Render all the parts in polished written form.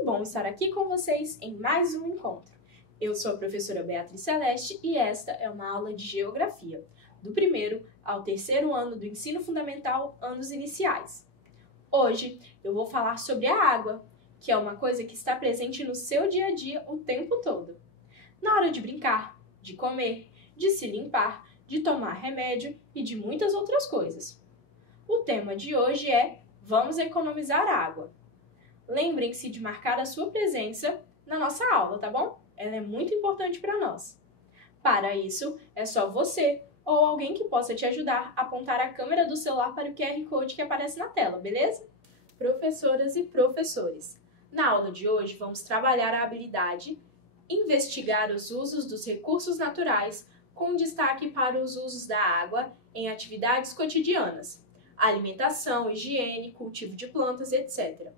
Que bom estar aqui com vocês em mais um encontro. Eu sou a professora Beatriz Celeste e esta é uma aula de Geografia, do primeiro ao terceiro ano do Ensino Fundamental, anos iniciais. Hoje eu vou falar sobre a água, que é uma coisa que está presente no seu dia a dia o tempo todo. Na hora de brincar, de comer, de se limpar, de tomar remédio e de muitas outras coisas. O tema de hoje é Vamos economizar água. Lembrem-se de marcar a sua presença na nossa aula, tá bom? Ela é muito importante para nós. Para isso, é só você ou alguém que possa te ajudar a apontar a câmera do celular para o QR Code que aparece na tela, beleza? Professoras e professores, na aula de hoje vamos trabalhar a habilidade investigar os usos dos recursos naturais com destaque para os usos da água em atividades cotidianas, alimentação, higiene, cultivo de plantas, etc.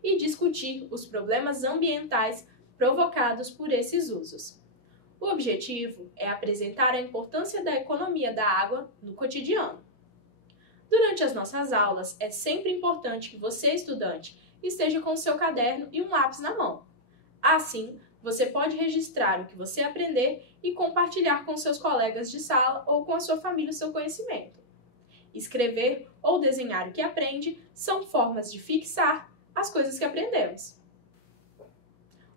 E discutir os problemas ambientais provocados por esses usos. O objetivo é apresentar a importância da economia da água no cotidiano. Durante as nossas aulas, é sempre importante que você, estudante, esteja com o seu caderno e um lápis na mão. Assim, você pode registrar o que você aprender e compartilhar com seus colegas de sala ou com a sua família o seu conhecimento. Escrever ou desenhar o que aprende são formas de fixar as coisas que aprendemos.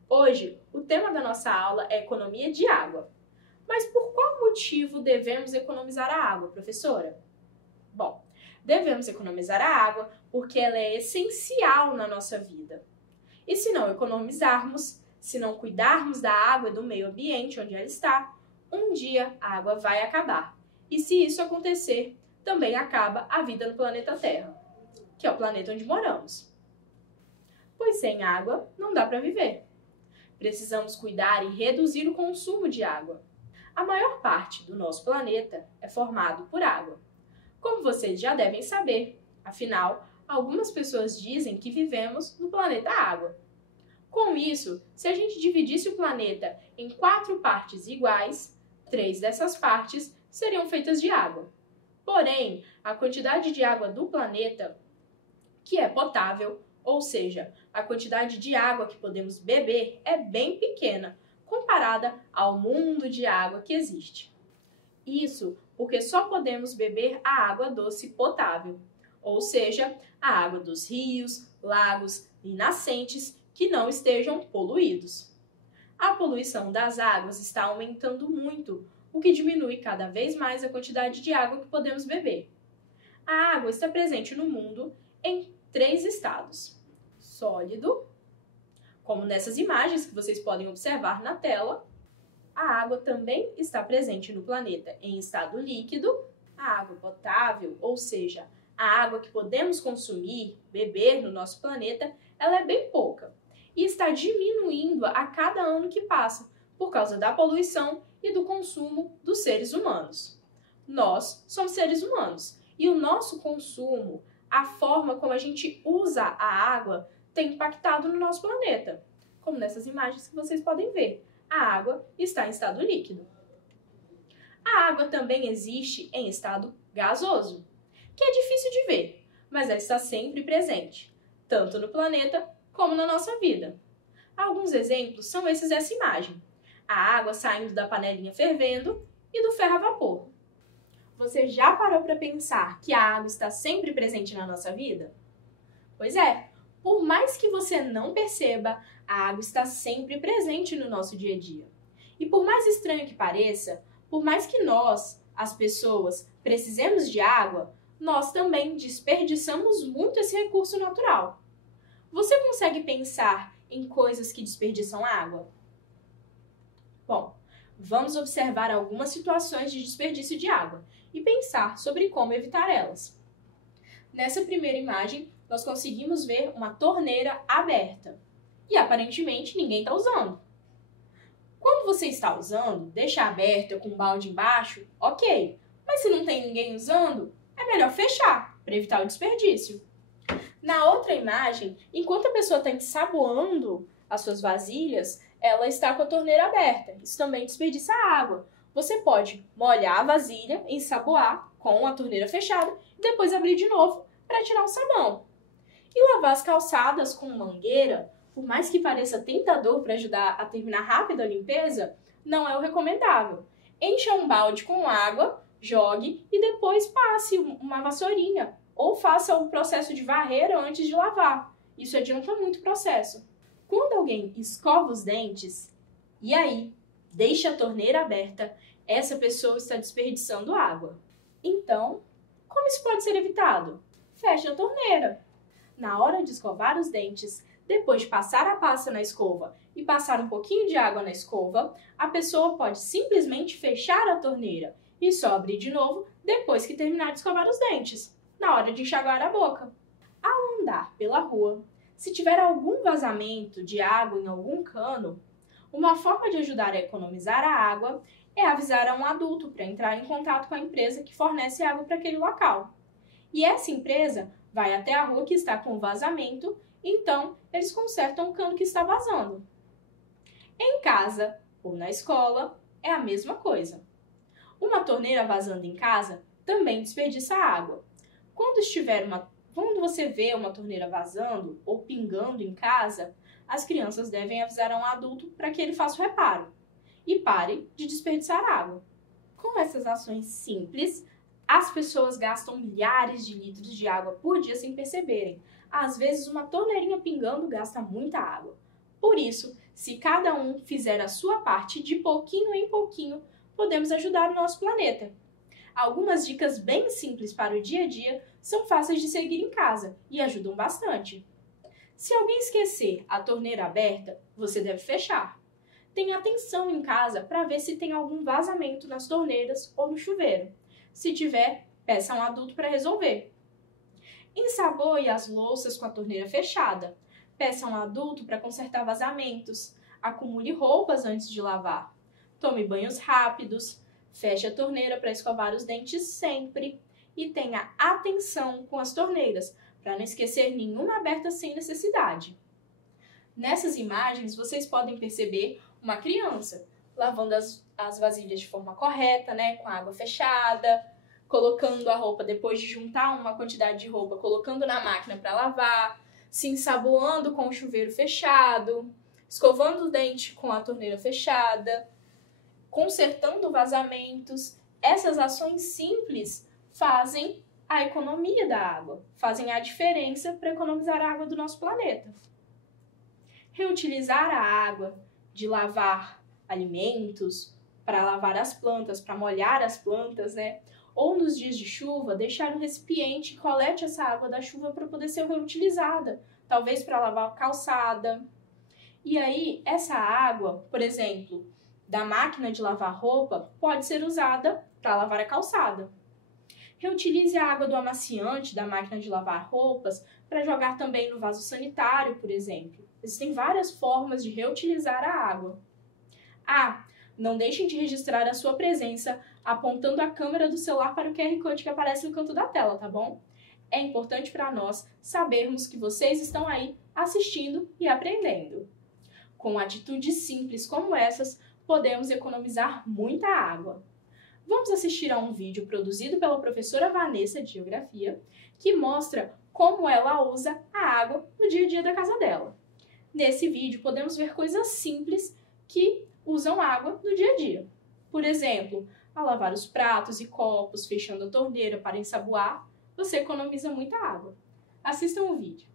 Hoje, o tema da nossa aula é economia de água. Mas por qual motivo devemos economizar a água, professora? Bom, devemos economizar a água porque ela é essencial na nossa vida. E se não economizarmos, se não cuidarmos da água e do meio ambiente onde ela está, um dia a água vai acabar. E se isso acontecer, também acaba a vida no planeta Terra, que é o planeta onde moramos. Pois sem água não dá para viver. Precisamos cuidar e reduzir o consumo de água. A maior parte do nosso planeta é formado por água. Como vocês já devem saber, afinal, algumas pessoas dizem que vivemos no planeta Água. Com isso, se a gente dividisse o planeta em 4 partes iguais, 3 dessas partes seriam feitas de água. Porém, a quantidade de água do planeta, que é potável, ou seja, a quantidade de água que podemos beber é bem pequena, comparada ao mundo de água que existe. Isso porque só podemos beber a água doce potável, ou seja, a água dos rios, lagos e nascentes que não estejam poluídos. A poluição das águas está aumentando muito, o que diminui cada vez mais a quantidade de água que podemos beber. A água está presente no mundo em 3 estados. Sólido, como nessas imagens que vocês podem observar na tela. A água também está presente no planeta em estado líquido. A água potável, ou seja, a água que podemos consumir, beber no nosso planeta, ela é bem pouca e está diminuindo a cada ano que passa por causa da poluição e do consumo dos seres humanos. Nós somos seres humanos e o nosso consumo, a forma como a gente usa a água, tem impactado no nosso planeta. Como nessas imagens que vocês podem ver, a água está em estado líquido. A água também existe em estado gasoso, que é difícil de ver, mas ela está sempre presente, tanto no planeta como na nossa vida. Alguns exemplos são esses dessa imagem. A água saindo da panelinha fervendo e do ferro a vapor. Você já parou para pensar que a água está sempre presente na nossa vida? Pois é, por mais que você não perceba, a água está sempre presente no nosso dia a dia. E por mais estranho que pareça, por mais que nós, as pessoas, precisemos de água, nós também desperdiçamos muito esse recurso natural. Você consegue pensar em coisas que desperdiçam água? Bom, vamos observar algumas situações de desperdício de água e pensar sobre como evitar elas. Nessa primeira imagem, nós conseguimos ver uma torneira aberta e aparentemente ninguém está usando. Quando você está usando, deixa aberta com um balde embaixo, ok, mas se não tem ninguém usando, é melhor fechar para evitar o desperdício. Na outra imagem, enquanto a pessoa está ensaboando as suas vasilhas, ela está com a torneira aberta. Isso também desperdiça água. Você pode molhar a vasilha, ensaboar com a torneira fechada e depois abrir de novo para tirar o sabão. E lavar as calçadas com mangueira por mais que pareça tentador para ajudar a terminar rápido a limpeza, não é o recomendável. Encha um balde com água, jogue e depois passe uma vassourinha ou faça o processo de varrer antes de lavar. Isso adianta muito o processo. Quando alguém escova os dentes, e aí deixa a torneira aberta, essa pessoa está desperdiçando água. Então, como isso pode ser evitado? Feche a torneira. Na hora de escovar os dentes, depois de passar a pasta na escova e passar um pouquinho de água na escova, a pessoa pode simplesmente fechar a torneira e só abrir de novo depois que terminar de escovar os dentes, na hora de enxaguar a boca. Ao andar pela rua, se tiver algum vazamento de água em algum cano, uma forma de ajudar a economizar a água é avisar a um adulto para entrar em contato com a empresa que fornece água para aquele local. E essa empresa vai até a rua que está com vazamento, então eles consertam o cano que está vazando. Em casa ou na escola é a mesma coisa. Uma torneira vazando em casa também desperdiça água. Quando você vê uma torneira vazando ou pingando em casa, as crianças devem avisar a um adulto para que ele faça o reparo e pare de desperdiçar água. Com essas ações simples, as pessoas gastam milhares de litros de água por dia sem perceberem. Às vezes, uma torneirinha pingando gasta muita água. Por isso, se cada um fizer a sua parte de pouquinho em pouquinho, podemos ajudar o nosso planeta. Algumas dicas bem simples para o dia a dia são fáceis de seguir em casa e ajudam bastante. Se alguém esquecer a torneira aberta, você deve fechar. Tenha atenção em casa para ver se tem algum vazamento nas torneiras ou no chuveiro. Se tiver, peça a um adulto para resolver. Ensaboe as louças com a torneira fechada. Peça a um adulto para consertar vazamentos. Acumule roupas antes de lavar. Tome banhos rápidos. Feche a torneira para escovar os dentes sempre. E tenha atenção com as torneiras, para não esquecer nenhuma aberta sem necessidade. Nessas imagens, vocês podem perceber uma criança lavando as vasilhas de forma correta, com a água fechada, colocando a roupa, depois de juntar uma quantidade de roupa, colocando na máquina para lavar, se ensaboando com o chuveiro fechado, escovando o dente com a torneira fechada, consertando vazamentos. Essas ações simples fazem a economia da água, fazem a diferença para economizar a água do nosso planeta. Reutilizar a água de lavar alimentos, para lavar as plantas, para molhar as plantas, ou nos dias de chuva, deixar um recipiente que colete essa água da chuva para poder ser reutilizada, talvez para lavar a calçada. E aí, essa água, por exemplo, da máquina de lavar roupa, pode ser usada para lavar a calçada. Reutilize a água do amaciante da máquina de lavar roupas para jogar também no vaso sanitário, por exemplo. Existem várias formas de reutilizar a água. Não deixem de registrar a sua presença apontando a câmera do celular para o QR Code que aparece no canto da tela, tá bom? É importante para nós sabermos que vocês estão aí assistindo e aprendendo. Com atitudes simples como essas, podemos economizar muita água. Vamos assistir a um vídeo produzido pela professora Vanessa de Geografia, que mostra como ela usa a água no dia a dia da casa dela. Nesse vídeo, podemos ver coisas simples que usam água no dia a dia. Por exemplo, ao lavar os pratos e copos, fechando a torneira para ensaboar, você economiza muita água. Assistam o vídeo.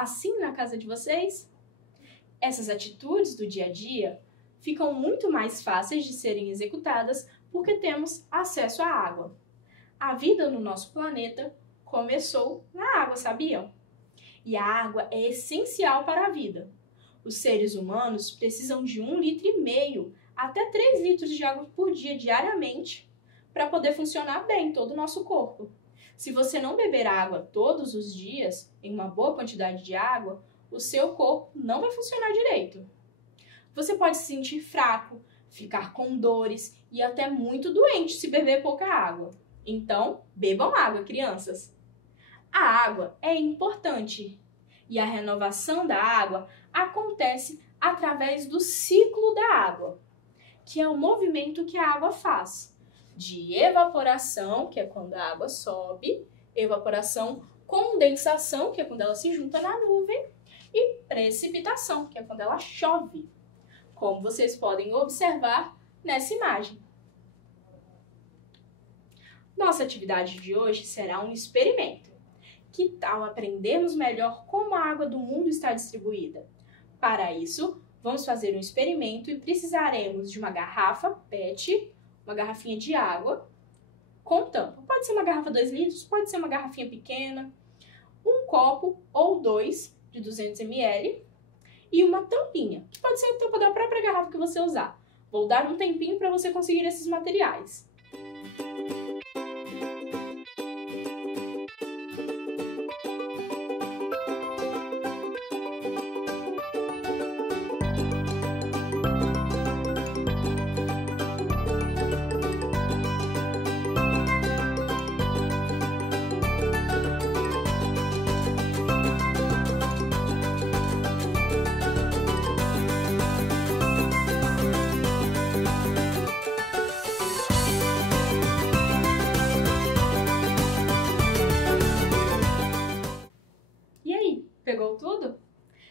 assim na casa de vocês? Essas atitudes do dia a dia ficam muito mais fáceis de serem executadas porque temos acesso à água. A vida no nosso planeta começou na água, sabiam? E a água é essencial para a vida. Os seres humanos precisam de 1,5 litro até 3 litros de água por dia diariamente para poder funcionar bem todo o nosso corpo. Se você não beber água todos os dias, em uma boa quantidade de água, o seu corpo não vai funcionar direito. Você pode se sentir fraco, ficar com dores e até muito doente se beber pouca água. Então, bebam água, crianças! A água é importante e a renovação da água acontece através do ciclo da água, que é o movimento que a água faz de evaporação, que é quando a água sobe, evaporação, condensação, que é quando ela se junta na nuvem, e precipitação, que é quando ela chove, como vocês podem observar nessa imagem. Nossa atividade de hoje será um experimento. Que tal aprendermos melhor como a água do mundo está distribuída? Para isso, vamos fazer um experimento e precisaremos de uma garrafa PET, uma garrafinha de água com tampa. Pode ser uma garrafa 2 litros, pode ser uma garrafinha pequena, um copo ou 2 de 200 ml e uma tampinha, que pode ser a tampa da própria garrafa que você usar. Vou dar um tempinho para você conseguir esses materiais. Pegou tudo?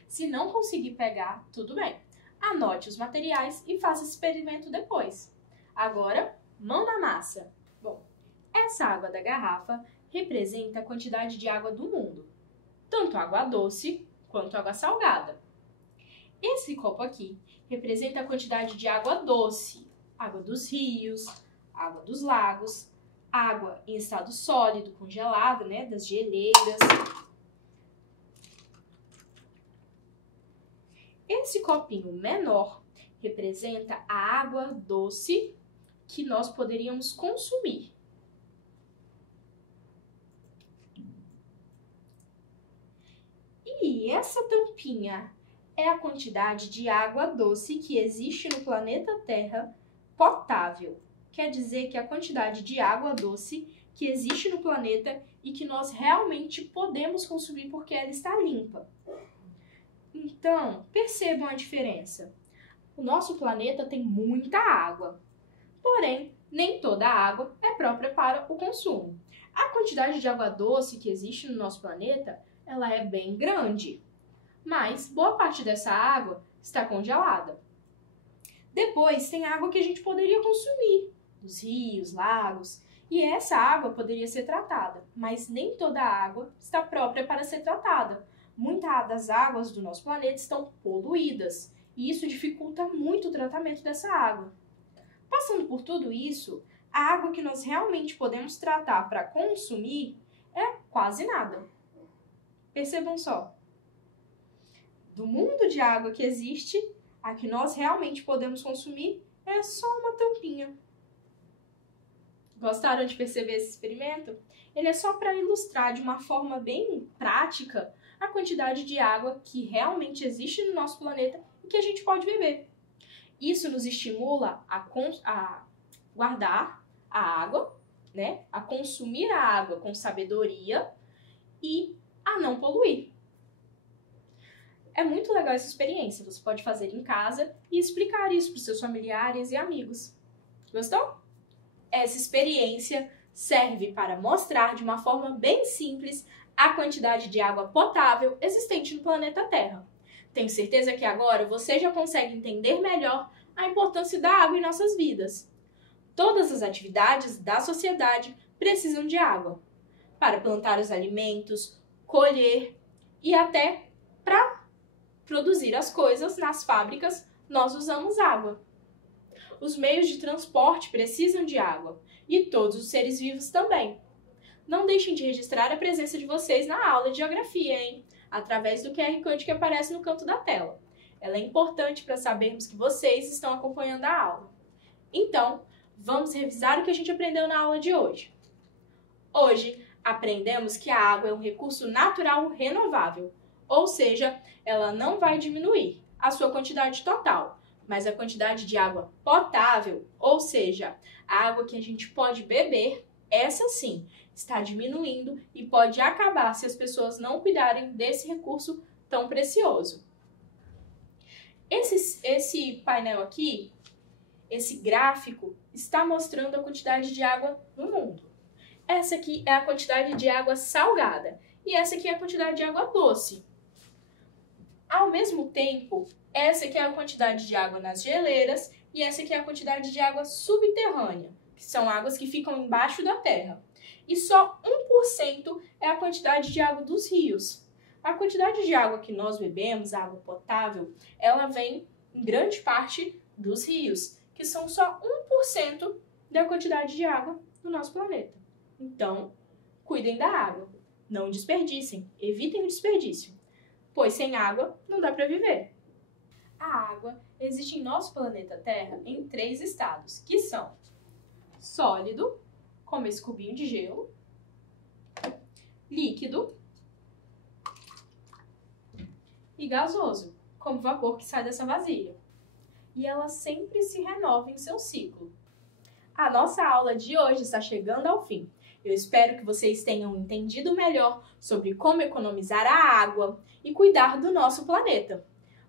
Se não conseguir pegar, tudo bem. Anote os materiais e faça esse experimento depois. Agora, mão na massa. Bom, essa água da garrafa representa a quantidade de água do mundo. Tanto água doce quanto água salgada. Esse copo aqui representa a quantidade de água doce. Água dos rios, água dos lagos, água em estado sólido, congelada, das geleiras. Esse copinho menor representa a água doce que nós poderíamos consumir. E essa tampinha é a quantidade de água doce que existe no planeta Terra potável. Quer dizer que é a quantidade de água doce que existe no planeta e que nós realmente podemos consumir porque ela está limpa. Então, percebam a diferença. O nosso planeta tem muita água, porém, nem toda a água é própria para o consumo. A quantidade de água doce que existe no nosso planeta, ela é bem grande, mas boa parte dessa água está congelada. Depois, tem água que a gente poderia consumir, dos rios, lagos, e essa água poderia ser tratada, mas nem toda a água está própria para ser tratada. Muitas das águas do nosso planeta estão poluídas e isso dificulta muito o tratamento dessa água. Passando por tudo isso, a água que nós realmente podemos tratar para consumir é quase nada. Percebam só. Do mundo de água que existe, a que nós realmente podemos consumir é só uma tampinha. Gostaram de perceber esse experimento? Ele é só para ilustrar de uma forma bem prática a quantidade de água que realmente existe no nosso planeta e que a gente pode beber. Isso nos estimula a guardar a água, a consumir a água com sabedoria e a não poluir. É muito legal essa experiência, você pode fazer em casa e explicar isso para os seus familiares e amigos. Gostou? Essa experiência serve para mostrar de uma forma bem simples a quantidade de água potável existente no planeta Terra. Tenho certeza que agora você já consegue entender melhor a importância da água em nossas vidas. Todas as atividades da sociedade precisam de água para plantar os alimentos, colher e até para produzir as coisas nas fábricas, nós usamos água. Os meios de transporte precisam de água e todos os seres vivos também. Não deixem de registrar a presença de vocês na aula de geografia, hein? Através do QR Code que aparece no canto da tela. Ela é importante para sabermos que vocês estão acompanhando a aula. Então, vamos revisar o que a gente aprendeu na aula de hoje. Hoje, aprendemos que a água é um recurso natural renovável, ou seja, ela não vai diminuir a sua quantidade total, mas a quantidade de água potável, ou seja, a água que a gente pode beber, essa sim, está diminuindo e pode acabar se as pessoas não cuidarem desse recurso tão precioso. Esse painel aqui, esse gráfico, está mostrando a quantidade de água no mundo. Essa aqui é a quantidade de água salgada e essa aqui é a quantidade de água doce. Ao mesmo tempo, essa aqui é a quantidade de água nas geleiras e essa aqui é a quantidade de água subterrânea, que são águas que ficam embaixo da terra. E só 1% é a quantidade de água dos rios. A quantidade de água que nós bebemos, a água potável, ela vem em grande parte dos rios, que são só 1% da quantidade de água do nosso planeta. Então, cuidem da água, não desperdicem, evitem o desperdício, pois sem água não dá para viver. A água existe em nosso planeta Terra em 3 estados, que são sólido, como esse cubinho de gelo, líquido e gasoso, como o vapor que sai dessa vasilha. E ela sempre se renova em seu ciclo. A nossa aula de hoje está chegando ao fim. Eu espero que vocês tenham entendido melhor sobre como economizar a água e cuidar do nosso planeta.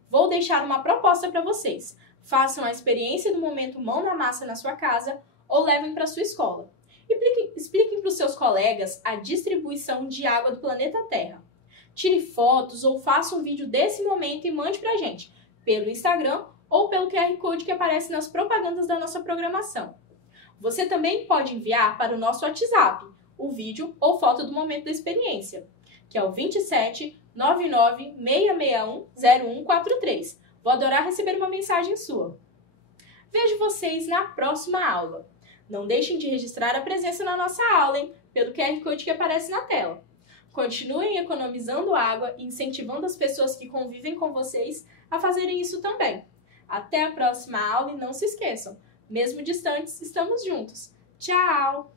Vou deixar uma proposta para vocês. Façam a experiência do momento mão na massa na sua casa ou levem para sua escola. Expliquem para os seus colegas a distribuição de água do planeta Terra. Tire fotos ou faça um vídeo desse momento e mande para a gente pelo Instagram ou pelo QR Code que aparece nas propagandas da nossa programação. Você também pode enviar para o nosso WhatsApp o vídeo ou foto do momento da experiência, que é o 27 99 661 0143. Vou adorar receber uma mensagem sua. Vejo vocês na próxima aula. Não deixem de registrar a presença na nossa aula, hein? Pelo QR Code que aparece na tela. Continuem economizando água e incentivando as pessoas que convivem com vocês a fazerem isso também. Até a próxima aula e não se esqueçam, mesmo distantes, estamos juntos. Tchau!